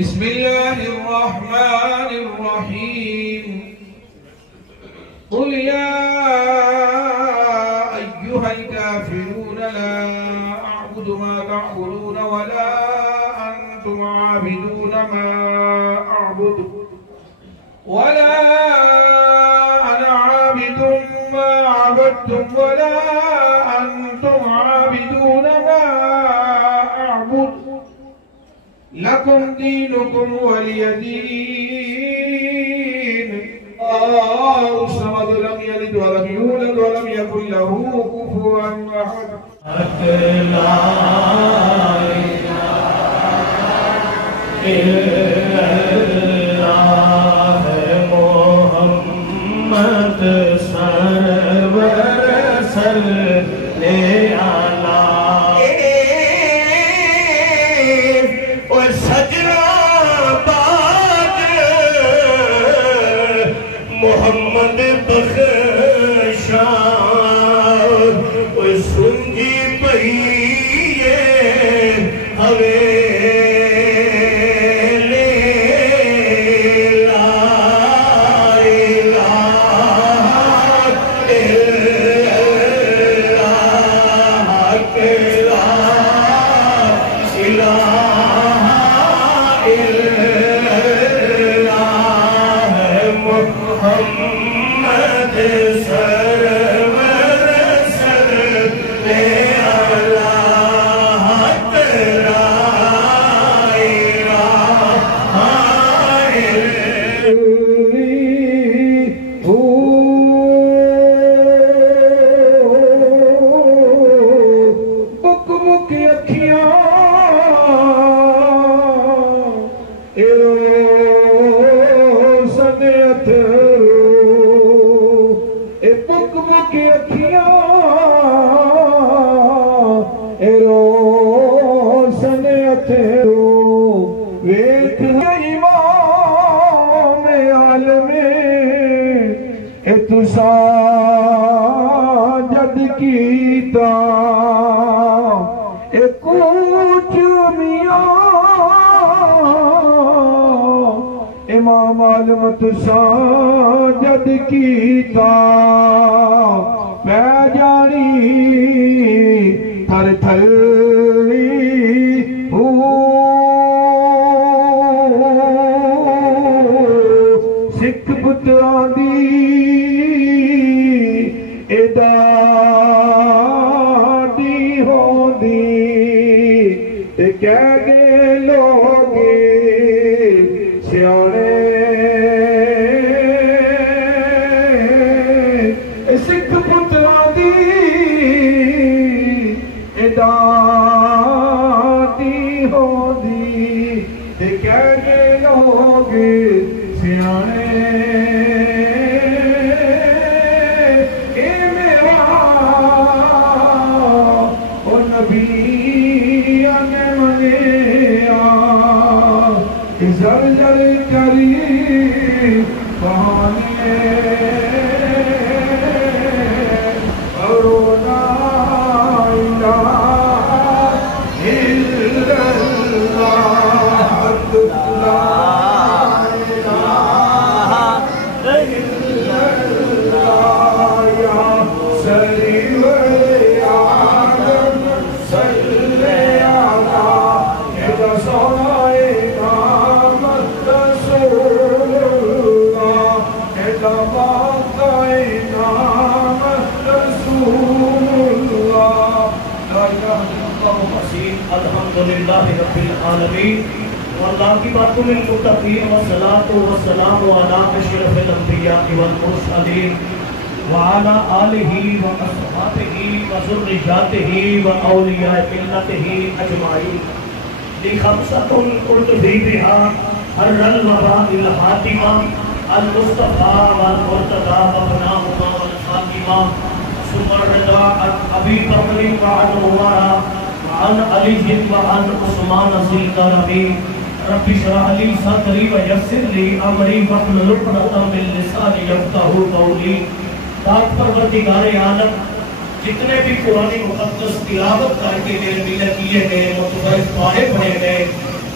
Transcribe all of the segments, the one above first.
بسم الله الرحمن الرحيم قل يا أيها الكافرون لا أعبد ما تعبدون ولا أنتم عابدون ما أعبد ولا أنا عابد ما عبدتم ولا أنتم عابدون ما أعبد لكم دينكم ولي دين. الله الصمد لم يلد ولم يولد ولم يكن له كفوا أحد. لا إله إلا الله محمد سرور صلی علی محمد بخشا سنجی پہیے حویلی لا الہ الا محمد سرور صلی علی تیرا بک بک اکھیاں جد کیتا کچھ میاں امام عالم تساں جد کیتا پہ جانی تھر تھری سکھ پتراں دی ڈاڈی ہوندی تے کہہ گے لوگ سیانے بہانے کرو لا الہ الا اللہ لا الہ الا اللہ یا سریع العالم صلی علی سیدنا رسول اللہ الحمدللہ رب العالمین والعاقبۃ للمتقین والصلاۃ والسلام علی اشرف الانبیاء والمرسلین وعلی آلہ واصحابہ وذریاتہ واولیاء ملتہ اجمعین لخمسۃ قلت فی بہا حر الوباء الحاتمہ المصطفیٰ والمرتضیٰ وابناہما والفاطمہ ثم الرضا عن ابی بکر وعن عمر وعن علی وعن عثمان ذی القرنی رب اشرح لی صدری ویسر لی امری واحلل عقدۃ من لسانی یفقہوا قولی۔ پاک پروردگار عالم جتنے بھی قرآن مقدس تلاوت کر کے میرے ملے کیے گئے، متبرک پارے پڑھے گئے،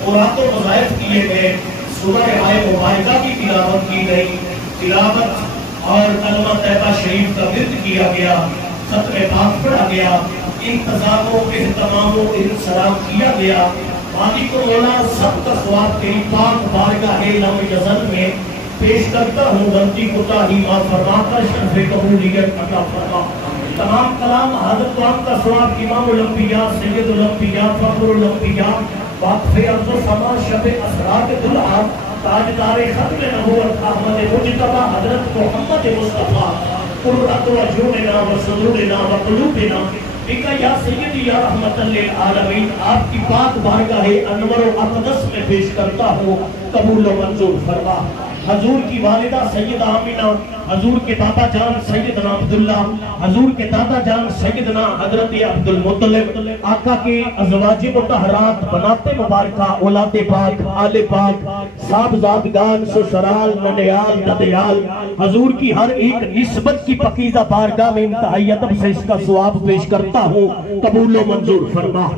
قرآن و مذاہب کیے گئے، سورہ آئے مبارکہ کی تلاوت کی گئی، تلاوت اور کلمہ طیبہ شریف کا ورد کیا گیا، ختم پاک پڑھا گیا، انتظام و اہتمام و انصراف کیا گیا۔ مالک و مولا سب کا ثواب تیری پاک بارگاہ لم یزل میں پیش کرتا ہوں، غلطی کوتاہی معاف فرما کر شرف قبولیت عطا فرما۔ تمام کلام حضرت قرآن کا ثواب امام الانبیاء سید الانبیاء فخر الانبیاء واقف ارض و سما شب اسرار دلہا تاجدار ختم نبوت احمد مجتبی حضرت محمد مصطفیٰ قرۃ وجوہنا وصدورنا وقلوبنا بک یا سیدی یا رحمت للعالمین آپ کی پاک بارگاہ انور و اقدس میں پیش کرتا ہوں، قبول و منظور فرما۔ حضور کی والدہ سیدہ آمینہ، حضور کے دادا جان سیدنا عبداللہ، حضور کے دادا جان سیدنا حضرت عبد المطلب، آقا کے ازواج مطہرات، بنات مبارکہ، اولاد پاک، آل پاک، صاحبزادگان، سسرال، ننیال، ددیال، حضور کی ہر ایک نسبت کی پاکیزہ بارگاہ میں انتہائی ادب سے اس کا ثواب پیش کرتا ہوں، قبول و منظور فرما۔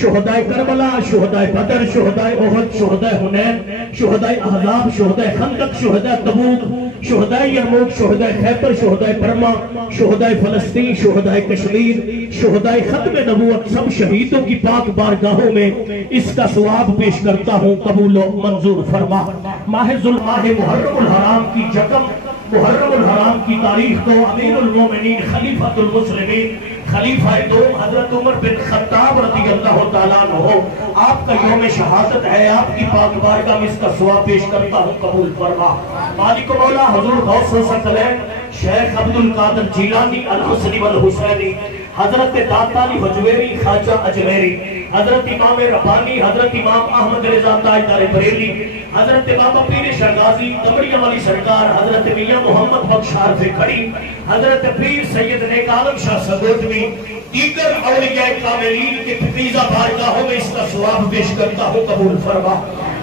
شہدائے کربلا، شہدائے بدر، شہدائے احد، شہدائے حنین، شہدائے احزاب، شہدائے خندق، شہدائے تبوک، شہدائے یرموک، شہدائے خیبر، شہدائے برما، شہدائے فلسطین، شہدائے کشمیر، شہدائے ختم نبوت، سب شہیدوں کی پاک بارگاہوں میں اس کا ثواب پیش کرتا ہوں، قبول و منظور فرما۔ ماہ ذوالماہ محرم الحرام کی جکم محرم الحرام کی تاریخ کو امیر المومنین خلیفۃ المسلمین خلیفہ دوم حضرت عمر بن خطاب رضی اللہ تعالیٰ عنہ آپ کا یوم شہادت ہے، آپ کی پاک بارگاہ میں اس کا ثواب پیش کرتا ہوں، قبول فرما۔ مالک و مولا حضور غوث ثقلین شیخ عبد القادر جیلانی الحسنی والحسینی، حضرت داتانی حجویری خواجہ اجمیری، حضرت امام ربانی، حضرت امام احمد رضا تاجدار بریلی، حضرت بابا پیر شہغازی دمڑیہ والی سرکار، حضرت میاں محمد بخش عارف کھڑی، حضرت پیر سید نیک عالم شاہ سگوتوی، دیگر اولیاء کاملین کے پاکیزہ بارگاہوں میں اس کا ثواب پیش کرتا ہوں، قبول فرما۔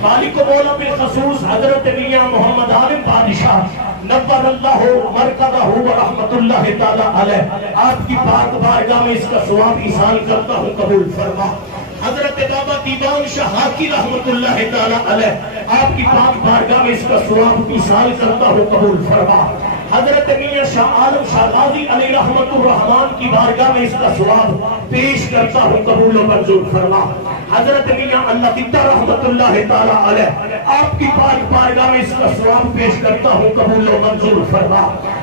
مالک و مولا بالخصوص حضرت میاں محمد عالم بادشاہ نور اللہ مرکزہ ورحمت اللہ تعالی علیہ، آپ کی پاک بارگاہ میں اس کا ثواب ایصال کرتا ہوں، قبول فرما۔ حضرت بابا دیوان شاہ حاکی رحمت اللہ تعالی علیہ، آپ کی پاک بارگاہ میں اس کا ثواب ایصال کرتا ہوں، قبول فرما۔ حضرت میاں شاہ عالم شاہ غازی علی رحمت الرحمن کی بارگاہ میں اس کا ثواب پیش کرتا ہوں، قبول و منظور فرما۔ حضرت میاں اللہ تیتا رحمت اللہ تعالی علیہ، آپ کی پاک بارگاہ میں اس کا ثواب پیش کرتا ہوں، قبول و منظور فرما۔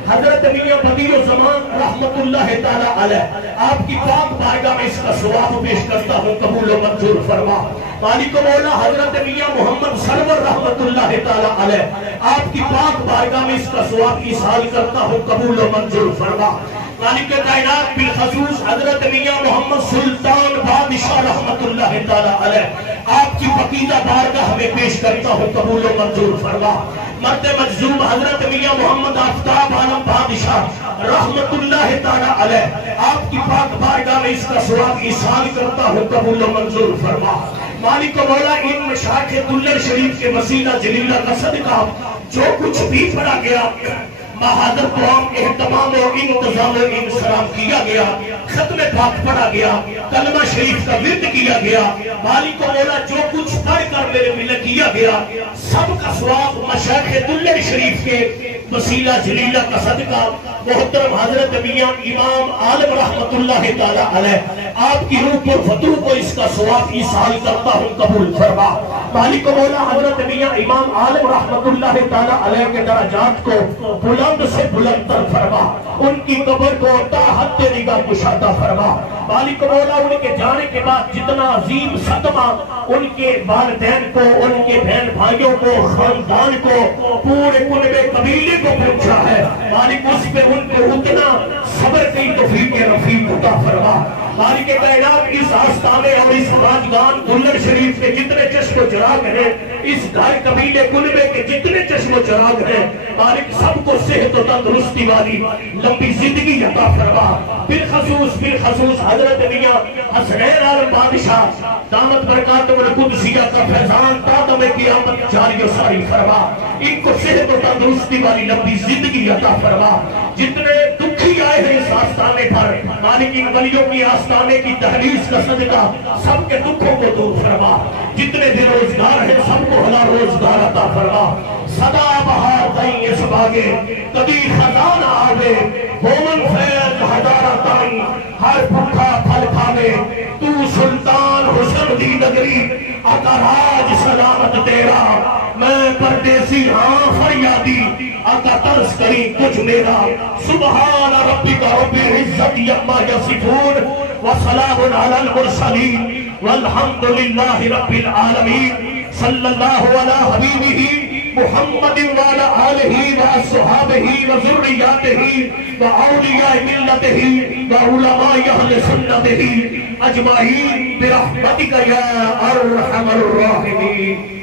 حضرت میاں بدیع الزمان رحمت اللہ تعالی علیہ، آپ کی پاک بارگاہ میں اس کا ثواب پیش کرتا ہوں، قبول و منظور فرما۔ مالک و مولا حضرت میاں محمد سرور رحمت اللہ تعالی علیہ، آپ کی پاک بارگاہ میں اس کا ثواب ایصال کرتا ہوں، قبول و منظور فرما۔ مالک کائنات بالخصوص حضرت میاں محمد سلطان بادشاہ رحمت اللہ تعالی علیہ، آپ کی پاکیزہ بارگاہ میں پیش کرتا ہوں، قبول و منظور فرما۔ مرد مجذوب حضرت میاں محمد آفتاب عالم بادشاہ رحمت اللہ تعالی علیہ، آپ کی پاک بارگاہ میں اس کا ثواب ایصال کرتا ہوں، قبول و منظور فرما۔ مالک و مولا ان مشاعر دلر شریف کے وسیلہ جلیلہ کا صدقہ جو کچھ بھی پڑھا گیا بہادر قوم اہتمام و انتظام و انصرام کیا گیا، ختم پاک پڑھا گیا، کلمہ شریف کا ورد کیا گیا، مالک و مولا جو کچھ پڑھ کر میرے ملت کیا گیا سب کا ثواب مشائخ دلر شریف کے وسیلہ جلیلہ کا صدقہ محترم حضرت میاں امام عالم رحمت اللہ تعالی علیہ آپ کی روح پر فتح کو اس کا ثواب ایصال کرتا ہوں، قبول فرما۔ مالک و مولا حضرت میاں امام عالم رحمت اللہ تعالی علیہ کے درجات کو بلند سے بلند تر فرما، ان کی قبر کو تا حد نگاہ کشادہ فرما۔ مالک و مولا ان کے جانے کے بعد جتنا عظیم صدمہ ان کے والدین کو، ان کے بہن بھائیوں کو، خاندان کو، پورے کنبے قبیلے کو پہنچا ہے، مالک اس پہ ان کو اتنا صبر کی توفیق رفیق عطا فرما۔ مالک کائنات اس آستانے اور اس راجگان دلر شریف کے جتنے چشم و چراغ ہیں، اس گھر قبیلے کنبے کے جتنے چشم و چراغ ہیں، مالک سب کو صحت و تندرستی والی لمبی زندگی عطا فرما۔ بالخصوص حضرت میاں حسنین عالم بادشاہ دامت برکاتہ القدسیہ کا فیضان تا دم قیامت جاری و ساری فرما، ان کو صحت و تندرستی والی لمبی زندگی عطا فرما۔ جتنے دکھی آئے ہیں اس آستانے پر، مالک ان ولیوں کی آستانے کی تحریص کا صدقہ سب کے دکھوں کو دور فرما، جتنے بھی روزگار ہیں سب کو حلال روزگار عطا فرما۔ صدا بہار دائیں اس باغے کبھی خزانہ آوے، ہومن فیض ہدارتائی ہر بھکھا پھل کھاوے، تو سلطان حسن دی نگری آقا راج سلامت تیرا، میں پردیسی ہاں فریادی آقا ترس کری کچھ میرا۔ سبحان ربک رب العزت یما یصفون وسلام علی المرسلین والحمدللہ رب العالمین۔ صلی اللہ علی حبیبہ محمد وعلى آلہ وصحابہ وذریاتہ وأولیاء ملتہ وعلماء اہل سنتہ اجمعین برحمتک یا ارحم الراحمین۔